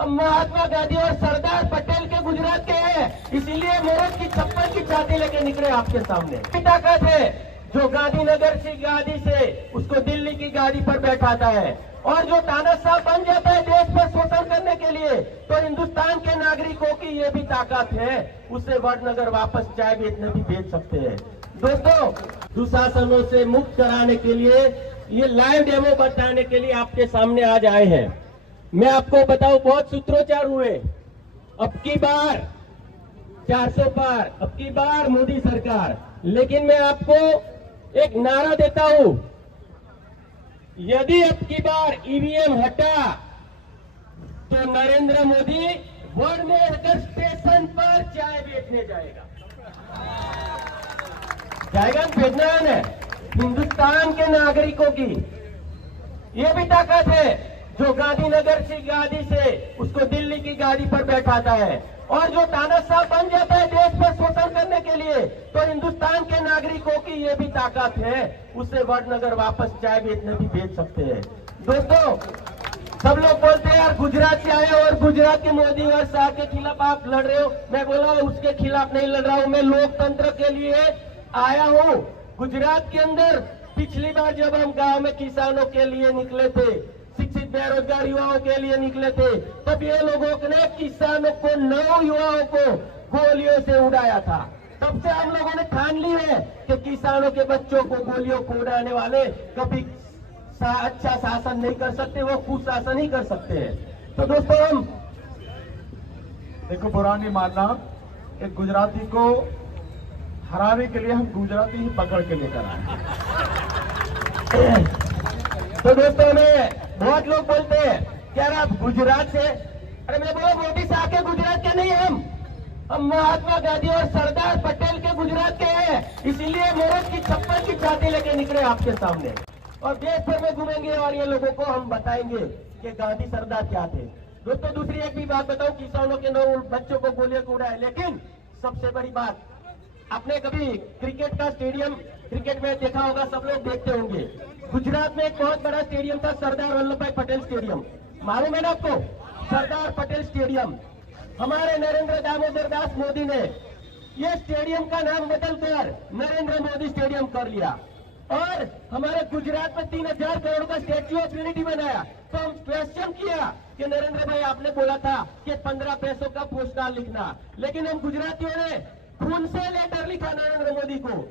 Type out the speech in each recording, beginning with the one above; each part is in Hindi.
हम महात्मा गांधी और सरदार पटेल के गुजरात के हैं, इसीलिए मेरठ की 56 की छाती लेके निकले आपके सामने। ताकत है जो गांधीनगर की गादी से उसको दिल्ली की गादी पर बैठाता है, और जो तानाशाह बन जाता है देश पर शोषण करने के लिए, तो हिंदुस्तान के नागरिकों की ये भी ताकत है, उसे वडनगर वापस चाय बेचने भी बेच सकते हैं। दोस्तों, दुशासनों से मुक्त कराने के लिए ये लाइव डेमो बताने के लिए आपके सामने आज आए हैं। मैं आपको बताऊं, बहुत सूत्रोच्चार हुए, अब की बार 400 पार, अब की बार मोदी सरकार, लेकिन मैं आपको एक नारा देता हूं, यदि अब की बार ईवीएम हटा तो नरेंद्र मोदी वडनगर स्टेशन पर चाय बेचने जाएगा। जाएगा भेजना है हिंदुस्तान के नागरिकों की। ये भी ताकत है जो गांधीनगर की गादी से उसको दिल्ली की गादी पर बैठाता है, और जो तानाशाह बन जाता है देश पर शोषण करने के लिए, तो हिंदुस्तान के नागरिकों की ये भी ताकत है, उसे वडनगर वापस चाय बेचने भी बेच सकते हैं। दोस्तों, सब लोग बोलते हैं यार गुजरात से आए और गुजरात के मोदी और शाह के खिलाफ आप लड़ रहे हो। मैं बोला उसके खिलाफ नहीं लड़ रहा हूं, मैं लोकतंत्र के लिए आया हूं। गुजरात के अंदर पिछली बार जब हम गांव में किसानों के लिए निकले थे, शिक्षित बेरोजगार युवाओं के लिए निकले थे, तब ये लोगों ने किसानों को, 9 युवाओं को गोलियों से उड़ाया था। तब से हम लोगों ने ठान ली है कि किसानों के बच्चों को गोलियों को उड़ाने वाले कभी अच्छा शासन नहीं कर सकते, वो कुशासन ही कर सकते हैं। तो दोस्तों, हम देखो, पुरानी मानना, एक गुजराती को हराने के लिए हम गुजराती ही पकड़ के लेकर आए। तो दोस्तों, में बहुत लोग बोलते हैं क्या आप गुजरात से, अरे मैं बोला मोदी से आके गुजरात के नहीं, हम महात्मा गांधी और सरदार पटेल के गुजरात के हैं, इसीलिए मेरठ की 56 की छाती लेके निकले आपके सामने, और देश भर में घूमेंगे और ये लोगों को हम बताएंगे कि गांधी सरदार क्या थे। दोस्तों, दूसरी एक भी बात बताऊं, किसानों के 9 बच्चों को गोलियों को उड़ाए, लेकिन सबसे बड़ी बात, आपने कभी क्रिकेट का स्टेडियम, क्रिकेट मैच देखा होगा, सब लोग देखते होंगे। गुजरात में एक बहुत बड़ा स्टेडियम था, सरदार वल्लभ भाई पटेल स्टेडियम, मालूम है ना आपको? सरदार पटेल स्टेडियम। हमारे नरेंद्र दामोदर दास मोदी ने ये स्टेडियम का नाम बदलकर नरेंद्र मोदी स्टेडियम कर लिया, और हमारे गुजरात में 3000 करोड़ का स्टैच्यू ऑफ यूनिटी बनाया। तो हम क्वेश्चन किया कि नरेंद्र भाई आपने बोला था कि 15 पैसों का पोस्टकार्ड लिखना, लेकिन हम गुजरातियों ने खून से लेटर लिखा नरेंद्र मोदी को।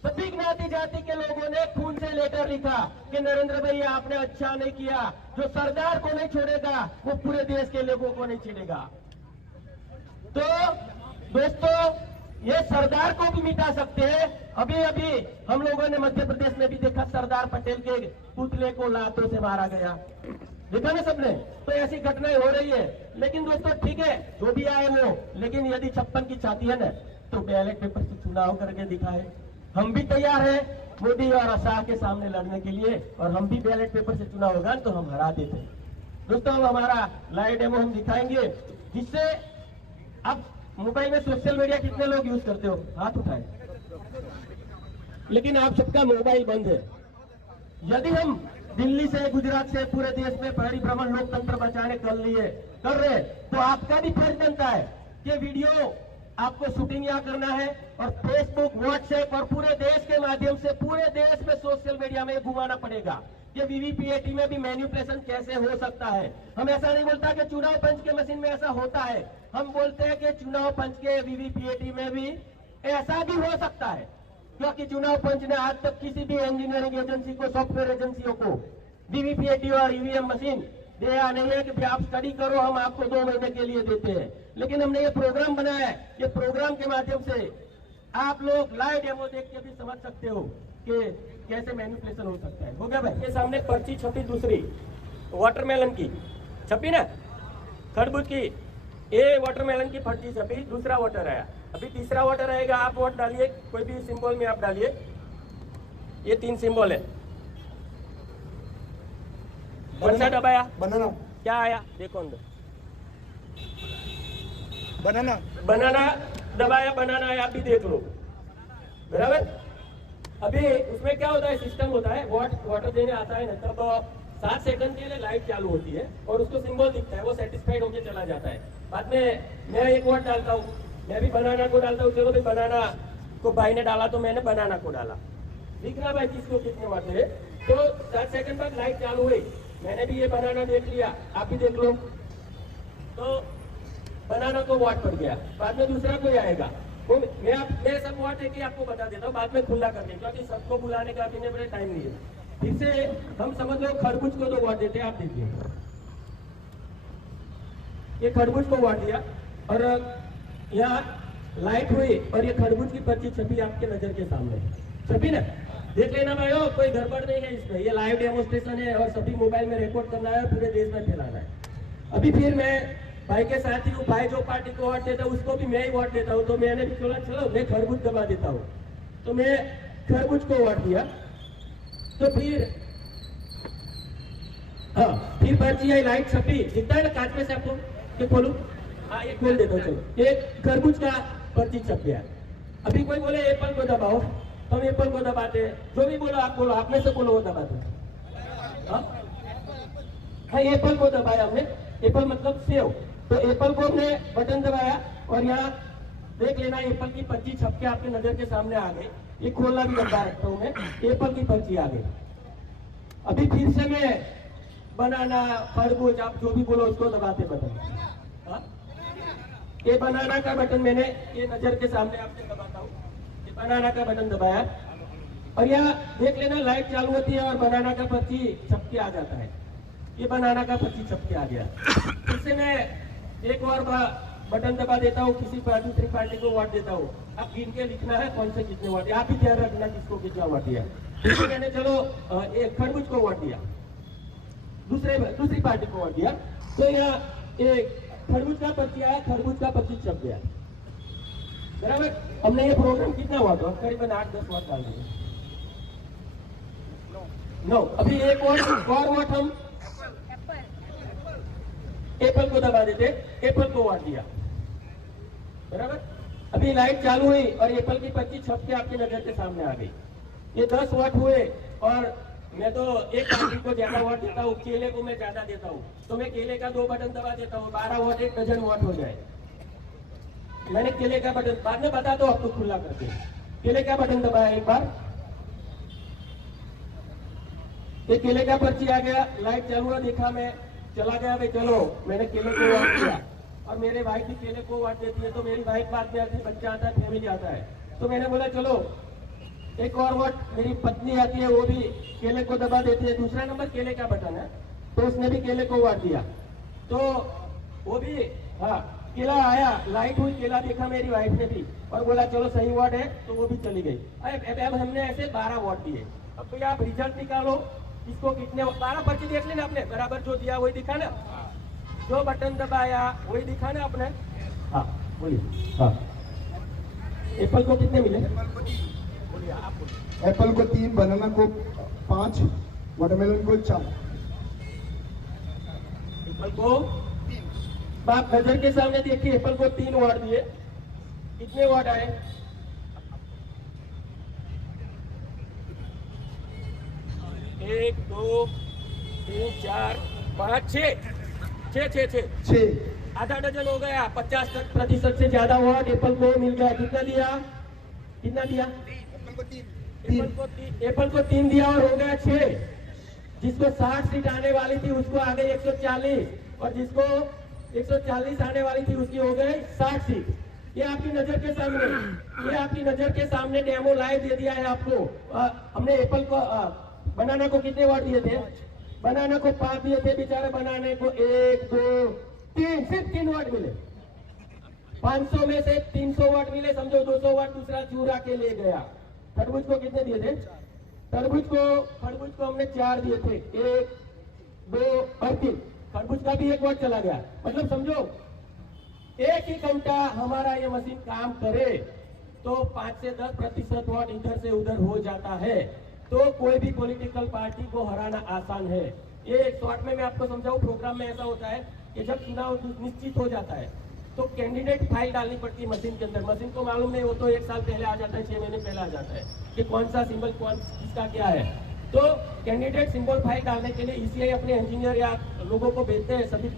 सभी ज्ञाति जाति के लोगों ने खून से लेटर लिखा कि नरेंद्र भाई आपने अच्छा नहीं किया, जो सरदार को नहीं छोड़ेगा वो पूरे देश के लोगों को नहीं छोड़ेगा। तो दोस्तों, ये सरदार को भी मिटा सकते हैं। अभी अभी हम लोगों ने मध्य प्रदेश में भी देखा, सरदार पटेल के पुतले को लातों से मारा गया, देखा ना सबने। तो ऐसी घटनाएं हो रही है, लेकिन दोस्तों ठीक है, जो भी आए वो, लेकिन यदि 56 की छाती है ना, तो बैलेट पेपर से चुनाव करके दिखाए। हम भी तैयार हैं मोदी और शाह के सामने लड़ने के लिए, और हम भी बैलेट पेपर से चुनाव होगा तो हम हरा देते हैं। दोस्तों, अब हमारा लाइव डेमो हम दिखाएंगे, जिससे अब मोबाइल में सोशल मीडिया कितने लोग यूज करते हो, हाथ उठाए। लेकिन आप सबका मोबाइल बंद है। यदि हम दिल्ली से, गुजरात से, पूरे देश में परिभ्रमण लोकतंत्र बचाने कर रहे, तो आपका भी फर्ज बनता है कि वीडियो आपको शूटिंग यहाँ करना है, और फेसबुक, व्हाट्सएप और पूरे देश के माध्यम से पूरे देश में सोशल मीडिया में घुमाना पड़ेगा कि वीवीपीएटी में भी मैनिपुलेशन कैसे हो सकता है। हम ऐसा नहीं बोलता कि चुनाव पंच के मशीन में ऐसा होता है, हम बोलते हैं कि चुनाव पंच के वीवीपीएटी में भी ऐसा भी हो सकता है, क्योंकि चुनाव पंच ने आज तक किसी भी इंजीनियरिंग एजेंसी को, सॉफ्टवेयर एजेंसियों को वीवीपीएटी और ईवीएम मशीन दिया नहीं है कि आप स्टडी करो, हम आपको 2 महीने के लिए देते हैं। लेकिन हमने ये प्रोग्राम बनाया है, ये प्रोग्राम के माध्यम से आप लोग लाइव डेमो देख के भी समझ सकते हो कि कैसे मैनिपुलेशन हो सकता है। हो गया भाई? ये सामने पर्ची छपी, दूसरी वाटरमेलन की छपी ना, खरबूज की, ये वाटरमेलन की पर्ची छपी, दूसरा वाटर आया, अभी तीसरा वाटर आएगा। आप वोट डालिए, कोई भी सिंबल में आप डालिए, ये 3 सिंबल है। कौन सा दबाया? बनाना। क्या आया देखो अंदर, बनाना। बनाना दबाया, बनाना है, आप भी देख लो, बराबर। अभी उसमें क्या होता है, सिस्टम होता है, वाटर देने आता है ना, तब 7 सेकंड के लिए लाइट चालू होती है और उसको सिंबल दिखता है, वो सेटिस्फाइड होकर चला जाता है। बाद में मैं एक वोट डालता हूँ, मैं भी बनाना को डालता हूँ, चलो भाई बनाना को भाई ने डाला तो मैंने बनाना को डाला, दिख रहा भाई किसको कितने वोट है। तो 7 सेकंड बाद लाइट चालू हुई, मैंने भी ये बनाना देख लिया, आप भी देख लो, तो बनाना को वोट पड़ गया। बाद में दूसरा कोई आएगा, वो मैं सब वोट है कि आपको बता देता हूँ, बाद में खुला कर दें क्योंकि सबको बुलाने का अभी मेरे टाइम नहीं है। फिर से हम समझ लो खरबूज को 2 वोट देते हैं, आप देखिए ये खरबूज को वोट दिया और यहाँ लाइट हुई और ये खरबूज की पर्ची छपी आपके नजर के सामने, छपी ना, देख लेना भाई, कोई गड़बड़ नहीं है इसमें, ये लाइव डेमोस्ट्रेशन है और सभी मोबाइल में रिकॉर्ड करना है, पूरे देश में फैलाना है। अभी फिर मैं भाई के साथ ही हूँ, भाई जो पार्टी को वोट देता है उसको भी मैं ही वोट देता हूँ, तो मैंने भी बोला चलो मैं खरबूज दबा देता हूँ, तो मैं खरबूज को वोट दिया। तो फिर हाँ, फिर पर्ची आई, लाइट छपी, दिखता है ना कांच में से आपको, ये खोलू, हाँ ये खोल देता हूँ, चलो एक खरबूज का पर्ची छप गया। अभी कोई बोले एप्पल को दबाओ, तो हम एप्पल को दबाते हैं, जो भी बोलो आप बोलो, आप में से बोलो वो दबाते हैं। हाँ एप्पल को दबाया हमने, एप्पल मतलब सेव, तो एप्पल को हमने बटन दबाया और यहाँ देख लेना एप्पल की पर्ची छप के आपके नजर के सामने आ गई। ये खोलना भी लगा रखता हूँ मैं, एप्पल की पर्ची आ गई। अभी फिर से मैं बनाना खरबूज आप जो भी बोलो उसको दबाते बटन, हाँ? ये बनाना का बटन मैंने ये नजर के सामने आपसे दबाता हूँ, ये बनाना का बटन दबाया और यहाँ देख लेना लाइट चालू होती है और बनाना का पर्ची छप के आ जाता है, ये बनाना का पर्ची छप के आ गया। फिर से मैं एक और बटन दबा देता हूँ, किसी दूसरी पार्टी को वोट देता हूँ, अब गिन के लिखना है कौन से कितने वोट, आप ही ध्यान रखना किसको कितना वोट दिया। फिर मैंने चलो एक खरबूज को वोट दिया, दूसरी पार्टी को वोट दिया, तो यहाँ एक खरबूज का पर्ची आया, खरबूज का पर्ची छप गया, बराबर। हमने ये प्रोग्राम कितना वोट हुआ, करीबन 8-10 वोट डाल दिए, 9। अभी एक और वोट हम एप्पल को दबा देते, एप्पल को वोट दिया, बराबर। अभी लाइट चालू हुई और एप्पल की पर्ची छप के आपकी नजर के सामने आ गई, ये 10 वोट हुए और मैं तो एक पार्टी को ज्यादा वोट देता हूँ, केले को मैं ज्यादा देता हूँ, तो मैं केले का 2 बटन दबा देता हूँ, 12 वोट 1 डजन वोट हो जाए। मैंने केले का बटन बाद में बता दो आपको खुला करके, केले का बटन दबाया एक बार, ये केले का पर्ची आ गया, लाइट चालू हुआ, देखा मैं चला गया भाई, चलो मैंने केले को वोट दिया और मेरे भाई भी केले को वोट देती है, तो मेरी भाई बाद में आती, बच्चा आता है, फैमिली आता है, तो मैंने बोला चलो एक और वोट मेरी पत्नी आती है, वो भी केले को दबा देती है, दूसरा नंबर केले का बटन है, तो उसने भी केले को वोट दिया, तो वो भी हाँ केला आया, लाइट हुई, केला देखा मेरी वाइफ ने भी और बोला चलो सही वोट है, तो वो भी चली गई। अब हमने ऐसे 12 वोट दिए। अब तो आप रिजल्ट निकालो, इसको कितने 12 पर्ची देख लेना आपने, बराबर जो दिया वही दिखा ना, जो बटन दबाया वही दिखा ना आपने, हाँ बोलिए। हाँ एप्पल को कितने मिले? एप्पल को 3, बनाना को 5, वाटरमेलन को 4। एप्पल को आप नजर के सामने देखिए, एप्पल को 3 वोट दिए, कितने वोट आए? 1 2 3 4 5 6 आधा डजन हो गया, 50% से ज्यादा वोट एप्पल को मिल गया। कितना दिया? एप्पल को 3 दिया और हो गया 6। जिसको 60 सीट आने वाली थी उसको आ गई 140 और जिसको 140 आने वाली थी उसकी हो गई 60 सीट। ये आपकी नजर के सामने डेमो लाइव दे दिया है आपको। हमने एप्पल को बनाना को कितने वोट दिए थे? बनाना को 5 दिए थे, बेचारे बनाने को 1 2 3 सिर्फ 3 वोट मिले। 500 में से 300 वोट मिले, समझो 200 वोट दूसरा चूरा के ले गया। खरबूज को कितने दिए थे? खरबूज को हमने 4 दिए थे, 1 2 और 3। खरबूज का भी 1 वोट चला गया। मतलब समझो 1 ही घंटा हमारा ये मशीन काम करे तो 5 से 10% वोट इधर से उधर हो जाता है। तो कोई भी पॉलिटिकल पार्टी को हराना आसान है। ये शॉर्ट में मैं आपको समझाऊं, प्रोग्राम में ऐसा होता है कि जब चुनाव निश्चित हो जाता है तो कैंडिडेट फाइल डालनी पड़ती है मशीन के अंदर। मशीन को मालूम नहीं, वो तो 1 साल पहले आ जाता है, 6 महीने पहले आ जाता है कि कौन सा सिंबल किसका क्या है। तो कैंडिडेट सिंबल फाइल डालने के लिए ईसीआई अपने इंजीनियर या लोगों को भेजते हैं सभी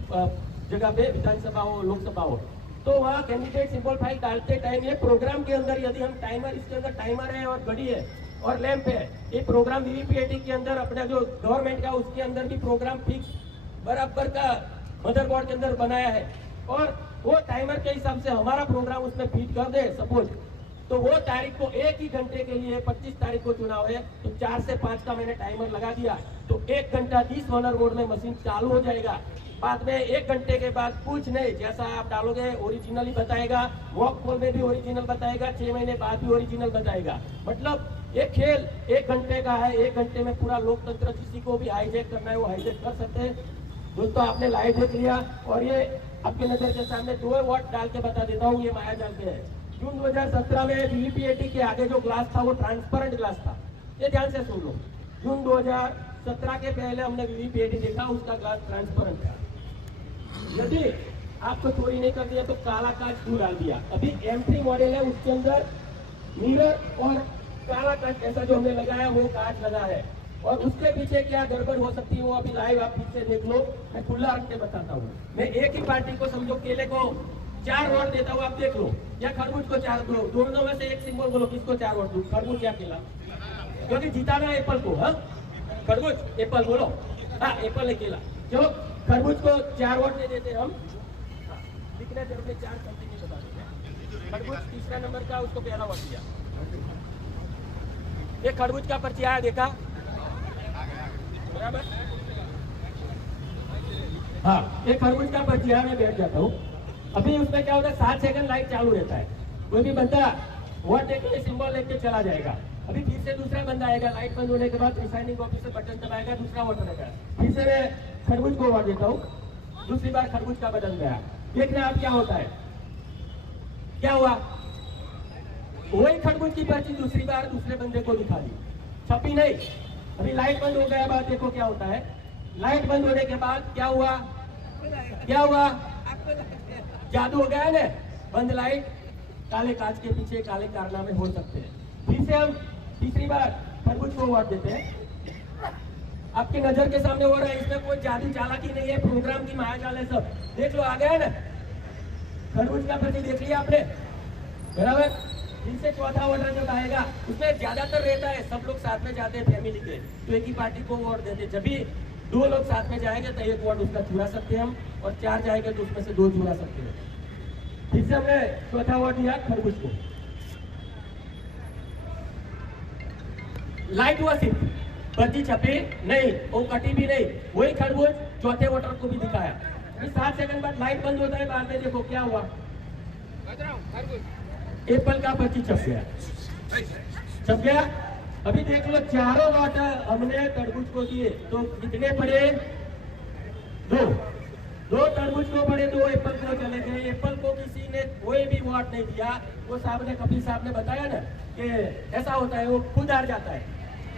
जगह पे, विधानसभा हो, लोकसभा हो। तो वहाँ कैंडिडेट सिंबल फाइल डालते टाइम ये प्रोग्राम के अंदर यदि हम टाइमर, इसके अंदर टाइमर है और घड़ी है और लैंप है, ये प्रोग्राम वीवीपीएटी के अंदर अपना जो गवर्नमेंट का उसके अंदर भी प्रोग्राम फिक्स बराबर का मदरबोर्ड के अंदर बनाया है और वो टाइमर के हिसाब से हमारा प्रोग्राम उसमें फीड कर दे सपोज, तो वो तारीख को 1 ही घंटे के लिए 25 तारीख को चुनाव है तो 4 से 5 का मैंने टाइमर लगा दिया, तो 1 घंटा 30 मदरबोर्ड में मशीन चालू हो जाएगा। बाद में 1 घंटे के बाद कुछ नहीं, जैसा आप डालोगे ओरिजिनल ही बताएगा, वॉक पोल में भी ओरिजिनल बताएगा, 6 महीने बाद भी ओरिजिनल बताएगा। मतलब ये खेल 1 घंटे का है, 1 घंटे में पूरा लोकतंत्र किसी को भी हाईजैक करना है वो हाईजैक कर सकते हैं। दोस्तों आपने लाइव देख लिया और ये आपके नजर के सामने 2 वॉट डाल के बता देता हूँ, ये माया जाल के है। जून 2017 में वीवीपीएटी के आगे जो ग्लास था वो ट्रांसपेरेंट ग्लास था, ये ध्यान से सुन लो। जून 2017 के पहले हमने वीवीपीएटी देखा, उसका ग्लास ट्रांसपेरेंट था। यदि आपको चोरी नहीं कर दिया तो काला कांच क्यों डाल दिया? अभी M3 मॉडल है, उसके अंदर मिरर और काला कांच ऐसा जो हमने लगाया वो कांच लगा है और उसके पीछे क्या गड़बड़ हो सकती है वो अभी लाइव आप पीछे देख लो, मैं खुला रख के बताता हूँ। मैं एक ही पार्टी को समझो, केले को 4 वोट देता हूँ, आप देख लो, या खरबूज को 4 दो, दोनों में से एक सिंबल बोलो किसको 4 वोट दूं, खरबूज या केला? क्योंकि जिताना एप्पल को, हाँ खरबूज एप्पल बोलो, हाँ एप्पल है केला, जो खरबूज को 4 वोट दे देते हम, लिखने जरूर 4 समथिंग बता देते। खरबूज तीसरा नंबर का, उसको पहला वोट दिया। ये खरबूज का पर्ची आया, देखा बराबर? हाँ ये खरबूज का पर्ची आया, मैं बैठ जाता हूँ। अभी उसमें क्या होता है, 7 सेकंड लाइट चालू रहता है, कोई भी बंदा वोट देके सिंबल लेके चला जाएगा। अभी फिर से दूसरा बंदा आएगा, लाइट बंद होने के बाद रिसाइनिंग ऑफिसर बटन दबाएगा, दूसरा वोट रहेगा। फिर से मैं खरबूज को वोट देता हूँ, दूसरी बार खरबूज का बटन गया। देखना आप क्या होता है, क्या हुआ, वही खरबूज की पर्ची दूसरी बार दूसरे बंदे को दिखा दी, छपी नहीं। अभी लाइट बंद हो गया, बाद देखो क्या होता है, लाइट बंद होने के बाद क्या हुआ, क्या हुआ, जादू हो गया है ना, बंद लाइट, काले कांच के पीछे काले कारनामे हो सकते हैं। फिर से हम तीसरी बार खरबूज को वोट देते हैं, आपकी नजर के सामने हो रहा है, इसमें कोई जादू चालाकी नहीं है, प्रोग्राम की मायाजाल है सब, देख लो आ गया है ना, खरबूज का पर्ची देख लिया आपने बराबर। फिर से चौथा वोटर जब आएगा, उसमें ज्यादातर रहता है सब लोग साथ में जाते हैं फैमिली के, तो एक ही पार्टी को वोट देते। जब भी 2 लोग साथ में जाएंगे तो 1 वोट उसका चुरा सकते हैं हम, और 4 जाएंगे तो उसमें से 2 चुरा सकते हैं। फिर से हमने चौथा वोट दिया खरबूज को, लाइट हुआ सिर्फ, पर्ची छपी नहीं, वो कटी भी नहीं, वही खरबूज चौथे वोटर को भी दिखाया। 7 सेकंड बाद लाइट बंद होता है, बाद में देखो क्या हुआ, एप्पल का पर्ची छप गया, छप गया। अभी देख लो चारों वोट हमने तरबूज को दिए, तो कितने पड़े, 2 तरबूज को पड़े, 2 एप्पल को चले गए। एप्पल को किसी ने कोई भी वोट नहीं दिया, वो साहब ने, कपिल साहब ने बताया ना कि ऐसा होता है, वो खुद हार जाता है।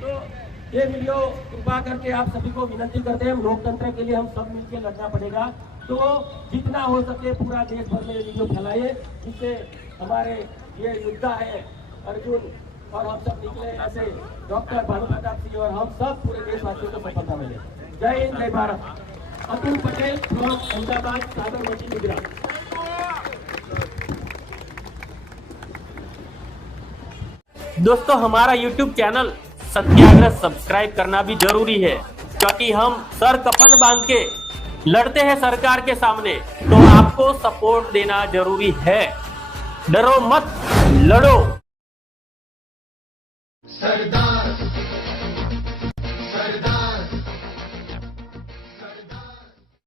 तो ये वीडियो कृपा करके आप सभी को विनती करते हैं, लोकतंत्र के लिए हम सब मिलकर लड़ना पड़ेगा, तो जितना हो सके पूरा देश भर में वीडियो फैलाइए, जिससे हमारे ये योद्धा है अर्जुन और हम सब निकले ऐसे डॉक्टर भानु प्रताप सिंह और हम सब पूरे देशवासियों को सफलता मिले। जय हिंद, जय भारत। अतुल पटेल फ्रॉम अहमदाबाद, साबरमती, गुजरात। दोस्तों हमारा YouTube चैनल सत्याग्रह सब्सक्राइब करना भी जरूरी है, क्योंकि हम सर कफन बांध के लड़ते हैं सरकार के सामने, तो आपको सपोर्ट देना जरूरी है। डरो मत, लड़ो। सरदार